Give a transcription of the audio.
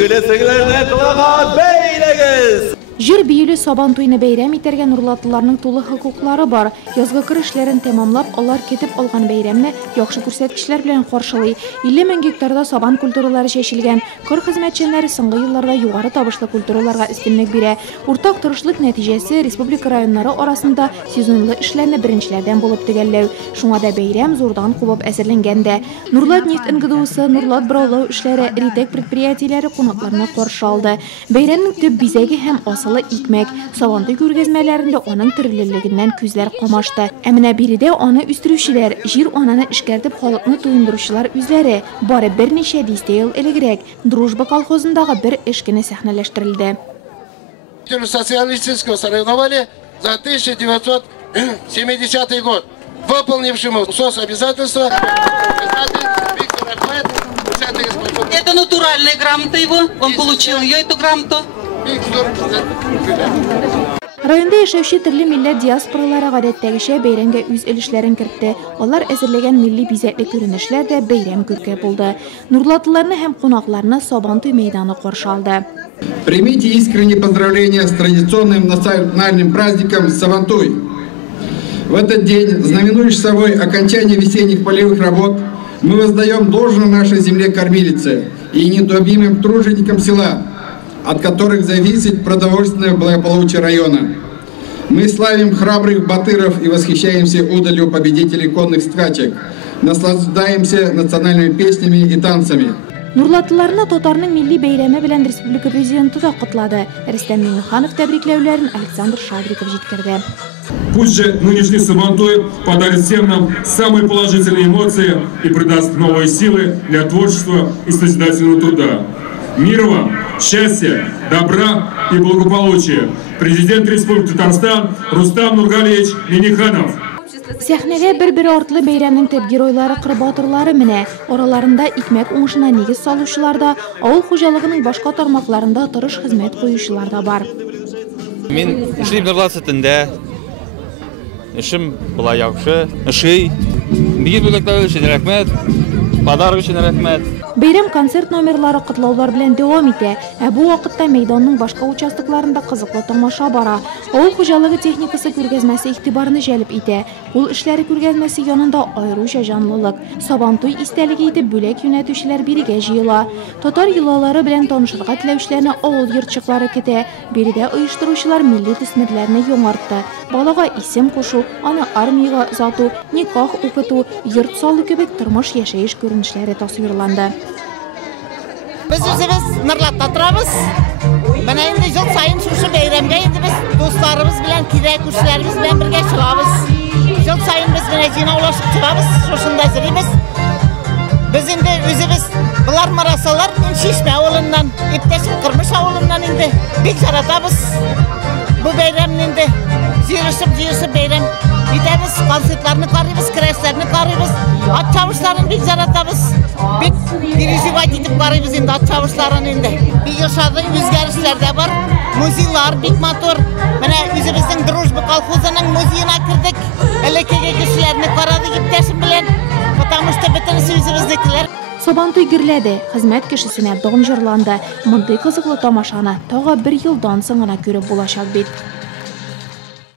игілесіңлеріне қылаға бейлегіз! Жер бейілі сабан тойыны бәйрәм итерген урлатыларның тулы хукуклары бар. Язгы кырышларын тәмамлап, алар кетіп алған бәйрәмне яхшы күрсәткечләр белән каршылый. 50 мең гектарда сабан культуралары чәчелгән. Кыр хезмәтчәннәре соңгы елларда югары табышлы культураларга өстенлек бирә. Уртак тырышлык нәтиҗәсе республика районнары арасында сезонлы эшләрне беренчеләрдән булып төгәлләү. Шуңа да бәйрәм зурдан кубып әзерләнгән дә. Нурлат нефть НГДУсы, Нурлат браулау эшләре, Ритек предприятиеләре кунакларны каршы алды. Бәйрәмнең төп бизәге һәм икмәк, сабанты күргәзмәләрендә аның төрлелегеннән күзләр камашты. Ә менә биредә аны үстерүчеләр, җир ананы эшкәртеп халыкны туендыручылар үзләре. Бары берничә дистә ел элегрәк Дружба колхозындагы бер эш көне сәхнәләштерелде. Социалистического соревнования за 1970 год, выполнившему соцобязательства. Это натуральная грамота его, он получил ее, эту грамоту. Районда яшәүче төрле милләт диаспоралары гадәттәгечә бәйрәмгә үз өлешләрен кертте. Алар әзерләгән милли бизәкле күренешләр дә бәйрәм күркә булды. Нурлатлыларны һәм кунакларны Сабантуй мәйданы каршы алды. Примите искренние поздравления с традиционным национальным праздником Сабантуй. В этот день, знаменующий собой окончание весенних полевых работ, мы воздаем должное нашей земле-кормилице и неутомимым труженикам села, от которых зависит продовольственное благополучие района. Мы славим храбрых батыров и восхищаемся удалью победителей конных скачек. Наслаждаемся национальными песнями и танцами. Нурлатлыларны татарның милли бәйрәме белән республика президенты да котлады. Рөстәм Миңнеханов тәбрикләүләрен Александр Шадриков җиткерде. Пусть же нынешний Сабантуй подарит всем нам самые положительные эмоции и придаст новые силы для творчества и созидательного труда. Мира вам, счастья, добра и благополучия. Президент Республики Татарстан Рустам Нургалиевич Миңнеханов. Сәхнәгә бер-бер артлы бәйрәмнең төп геройлары кырбатырлары менә. Араларында икмәк уңышына нигез салучылар да, авыл хуҗалыгының башка тармакларында тырыш хезмәт куючылар да бар. Мин эшлим Нурлат сөтендә. Эшем була яхшы. Эши. Бигин бүләкләр өчен рәхмәт. Подарок өчен рәхмәт. Бәйрәм концерт номерлары котлаулар белән дәвам итә. Бу вакытта мәйданның башка участокларында кызыклы тамаша бара. Авыл хуҗалыгы техникасы күргәзмәсе игътибарны җәлеп итә. Ул эшләре күргәзмәсе янында аеруча җанлылык, Сабантуй истәлеге итеп бүләк юнәтүчеләр бирегә җыела. Татар йолалары белән танышырга теләүчеләрне авыл йортчыклары көтә. Биредә оештыручылар милли төсмерләрне яңартты. Балага исем кушу, аны армиягә озату, никах укыту, йорт салу кебек тормыш яшәеш күренешләре тасвирланды. Biz özümüz Nurlat'ta turabız. Mana endi yıl sayın şuшы beyramga endi biz do'stlarimiz bilan, kerak-kushlarimiz bilan birga chiqamiz. Yıl sayın biz mana jina ulashib chiqamiz, shunda izlaymiz. Biz endi o'zimiz bular marasalar Shishma avlidan, Iptash Qirmish avlidan endi bek yaratamiz. Bu bayramni endi yurishib bayram etamiz, konsertlarni qaraymiz, krashlarni qaraymiz, at chavishlarni bek yaratamiz. Bek переживать etib qaraymiz endi at chavishlarni endi. Bek yoshadi, o'zgarishlar da bor. Muzeylar bek motor. Mana o'zimizning Дружба колхозының muzeyina kirdik. Elekkaga kishilarni qaradik Iptashim bilan. Потому что butun o'zimiznikilar. Сабантуй гөрләде, хезмәт кешесенә дан җырланды. Мондый кызыклы тамашаны тагы 1 елдан соң гына күреп булачак бит.